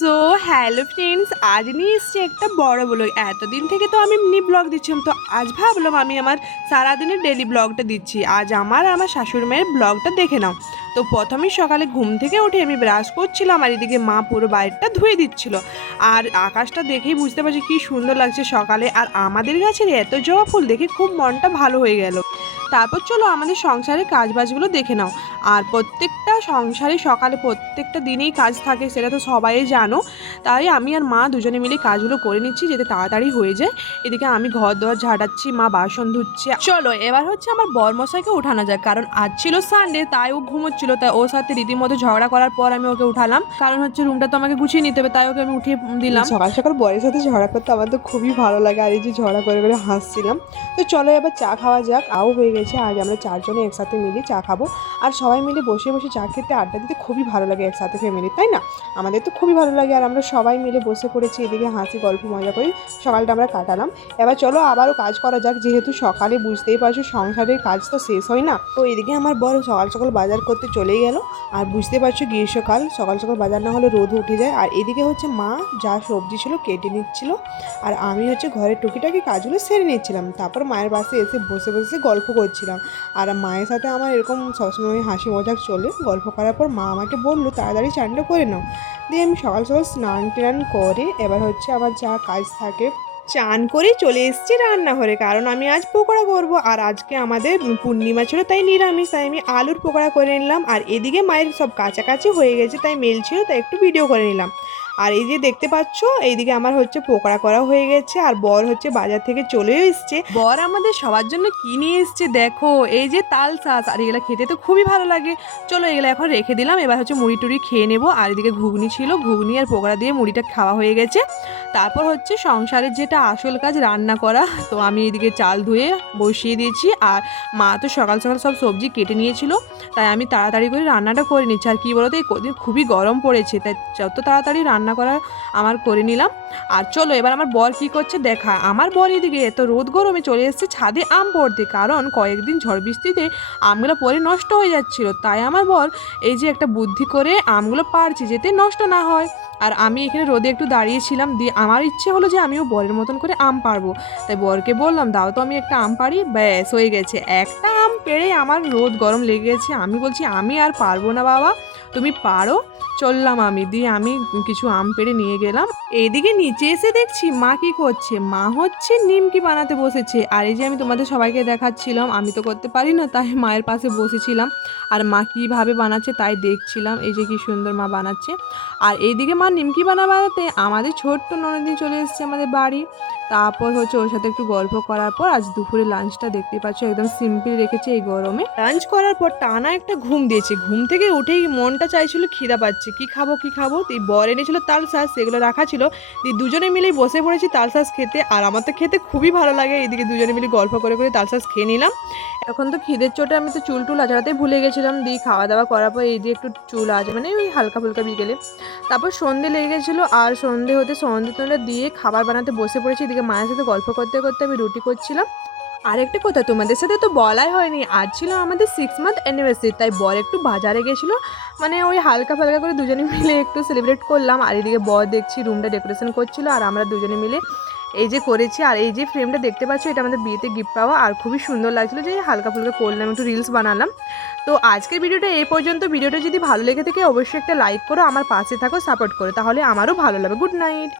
So hello friends, আজ নিয়ে এসছি একটা বড় ব্লগ। এতদিন থেকে তো আমি মিনি ব্লগ দিচ্ছিলাম, তো আজ ভাবলাম আমি আমার সারাদিনের ডেলি ব্লগটা দিচ্ছি। আজ আমার শাশুড়ি মায়ের ব্লগটা দেখে নাও। তো প্রথমেই সকালে ঘুম থেকে উঠে আমি ব্রাশ করছিলাম, আর এদিকে মা পুরো বাড়িটা ধুয়ে দিচ্ছিল। আর আকাশটা দেখেই বুঝতে পারছি কি সুন্দর লাগছে সকালে। আর আমাদের গাছের এত জবা ফুল দেখে খুব মনটা ভালো হয়ে গেল। তারপর চলো আমাদের সংসারের কাজবাজগুলো দেখে নাও। আর প্রত্যেকটা সংসারে সকালে প্রত্যেকটা দিনেই কাজ থাকে, সেটা তো সবাই জানো। তাই আমি আর মা দুজনে মিলে কাজগুলো করে নিচ্ছি যাতে তাড়াতাড়ি হয়ে যায়। এদিকে আমি ঘর দোয়ার ঝাঁটাচ্ছি, মা বাসন ধুচ্ছে। চলো এবার হচ্ছে আমার বরমশাইকে উঠানো যায়, কারণ আজ ছিল সানডে, তাই ও ঘুমোচ্ছিল। তাই ওর সাথে রীতিমতো ঝগড়া করার পর আমি ওকে উঠালাম, কারণ হচ্ছে রুমটা তো আমাকে গুছিয়ে নিতে হবে, তাই ওকে আমি উঠিয়ে দিলাম। সকাল সকাল বরের সাথে ঝগড়া করতে আমার তো খুবই ভালো লাগে, আর এই যে ঝগড়া করে করে হাসছিলাম। তো চলো এবার চা খাওয়া যাক। আও হয়ে গেছে, আজ আমরা চারজনে একসাথে মিলে চা খাবো। আর সবাই মিলে বসে বসে চা খেতে আড্ডা দিতে খুবই ভালো লাগে একসাথে ফ্যামিলি, তাই না? আমাদের তো খুবই ভালো লাগে। আর আমরা সবাই মিলে বসে পড়েছি, এদিকে হাসি গল্প মজা করি সকালটা আমরা কাটালাম। এবার চলো আবারও কাজ করা যাক, যেহেতু সকালে বুঝতেই পারছো সংসারের কাজ তো শেষ হয় না। তো এদিকে আমার বর সকাল সকাল বাজার করতে চলেই গেল। আর বুঝতে পারছো গ্রীষ্মকাল, সকাল সকাল বাজার না হলে রোদ উঠে যায়। আর এদিকে হচ্ছে মা যা সবজি ছিল কেটে নিচ্ছিল, আর আমি হচ্ছে ঘরের টুকিটাকি কাজগুলো সেরে নিচ্ছিলাম। তারপর মায়ের পাশে এসে বসে বসে গল্প করছিলাম। আর মায়ের সাথে আমার এরকম সবসময় হাসি মজাক চলে। গল্প করার পর মা আমাকে বললো তাড়াতাড়ি চানটা করে নাও। দিয়ে আমি সকাল সকাল স্নান টান করে এবার হচ্ছে আমার যা কাজ থাকে চান করে চলে এসেছি রান্নাঘরে, কারণ আমি আজ পকোড়া করব। আর আজকে আমাদের পূর্ণিমা ছিল, তাই নিরামিষ, তাই আমি আলুর পকোড়া করে নিলাম। আর এদিকে মায়ের সব কাছাকাছি হয়ে গেছে, তাই মেল ছিল, তাই একটু ভিডিও করে নিলাম। আর এই যে দেখতে পাচ্ছ এইদিকে আমার হচ্ছে পকোড়া করা হয়ে গেছে, আর বর হচ্ছে বাজার থেকে চলেও এসছে। বর আমাদের সবার জন্য কি নিয়ে এসছে দেখো, এই যে তাল শাঁস, আর এগুলো খেতে তো খুবই ভালো লাগে। চলো এগুলো এখন রেখে দিলাম, এবার হচ্ছে মুড়ি টুড়ি খেয়ে নেবো। আর এদিকে ঘুগনি ছিল, ঘুগনি আর পকোড়া দিয়ে মুড়িটা খাওয়া হয়ে গেছে। তারপর হচ্ছে সংসারের যেটা আসল কাজ রান্না করা। তো আমি এদিকে চাল ধুয়ে বসিয়ে দিয়েছি, আর মা তো সকাল সকাল সব সবজি কেটে নিয়েছিল, তাই আমি তাড়াতাড়ি করে রান্নাটা করে নিচ্ছি। আর কী বলতো, এই কদিন খুবই গরম পড়েছে, তাই যত তাড়াতাড়ি রান্না করার আমার করে নিলাম। আর চলো এবার আমার বর কি করছে দেখা। আমার বর এদিকে এত রোদ গরমে চলে এসেছে ছাদে আম পড়তে, কারণ কয়েকদিন ঝড় বৃষ্টিতে আমগুলো পরে নষ্ট হয়ে যাচ্ছিল। তাই আমার বর এই যে একটা বুদ্ধি করে আমগুলো পারছে যাতে নষ্ট না হয়। আর আমি এখানে রোদে একটু দাঁড়িয়েছিলাম, দিয়ে আমার ইচ্ছে হলো যে আমিও বরের মতন করে আম পারবো। তাই বরকে বললাম দাও তো আমি একটা আম পারি। ব্যাস হয়ে গেছে, একটা আম পেড়ে আমার রোদ গরম লেগে গেছে। আমি বলছি আমি আর পারবো না বাবা, তুমি পারো। চললাম আমি, দিয়ে আমি কিছু আম পেড়ে নিয়ে গেলাম। এইদিকে নিচে এসে দেখছি মা কি করছে, মা হচ্ছে নিমকি বানাতে বসেছে। আর এই যে আমি তোমাদের সবাইকে দেখাচ্ছিলাম, আমি তো করতে পারি না, তাই মায়ের পাশে বসেছিলাম। আর মা কীভাবে বানাচ্ছে তাই দেখছিলাম, এই যে কি সুন্দর মা বানাচ্ছে। আর এইদিকে মা নিমকি বানাতে আমাদের ছোট্ট ননদিনী চলে এসেছে আমাদের বাড়ি। তারপর হচ্ছে ওর সাথে একটু গল্প করার পর আজ দুপুরে লাঞ্চটা দেখতে পাচ্ছ একদম সিম্পল রেখেছে এই গরমে। লাঞ্চ করার পর টানা একটা ঘুম দিয়েছে, ঘুম থেকে উঠেই মনটা চাইছিল খিদা পাচ্ছে, কি খাবো কি খাবো। এই বর এনেছিল তাল শাঁস, সেগুলো রাখা ছিল। দিয়ে দুজনে মিলেই বসে পড়েছি তাল শাঁস খেতে। আর আমার তো খেতে খুবই ভালো লাগে। এদিকে দুজনে মিলে গল্প করে করে তাল শাঁস খেয়ে নিলাম। এখন তো খিদের চোটে আমি তো চুল টুল আঁচড়াতে ভুলে গেছিলাম। দিয়ে খাওয়া দাওয়া করার পর এই যে একটু চুল আছে, মানে ওই হালকা ফুলকা বিকেলে। তারপর সন্ধে লেগে গেছিলো, আর সন্ধে হতে সন্ধে টন্ধে দিয়ে খাবার বানাতে বসে পড়েছি। এদিকে মায়ের সাথে গল্প করতে করতে আমি রুটি করছিলাম। আরেকটা কথা তোমাদের সাথে তো বলাই হয়নি, আজ ছিল আমাদের 6 মান্থ অ্যানিভার্সারি, তাই বর একটু বাজারে গেছিলো। মানে ওই হালকা ফালকা করে দুজনে মিলে একটু সেলিব্রেট করলাম। আর এদিকে বর দেখছি রুমটা ডেকোরেশন করছিল, আর আমরা দুজনে মিলে এই যে করেছি। আর এই যে ফ্রেমটা দেখতে পাচ্ছ, এটা আমাদের বিয়েতে গিফট পাওয়া, আর খুবই সুন্দর লাগছিলো যে হালকা ফুলকা করলাম, একটু রিলস বানালাম। তো আজকের ভিডিওটা এই পর্যন্ত। ভিডিওটা যদি ভালো লেগে থাকে অবশ্যই একটা লাইক করো, আমার পাশে থাকো, সাপোর্ট করো, তাহলে আমারও ভালো লাগবে। Good night.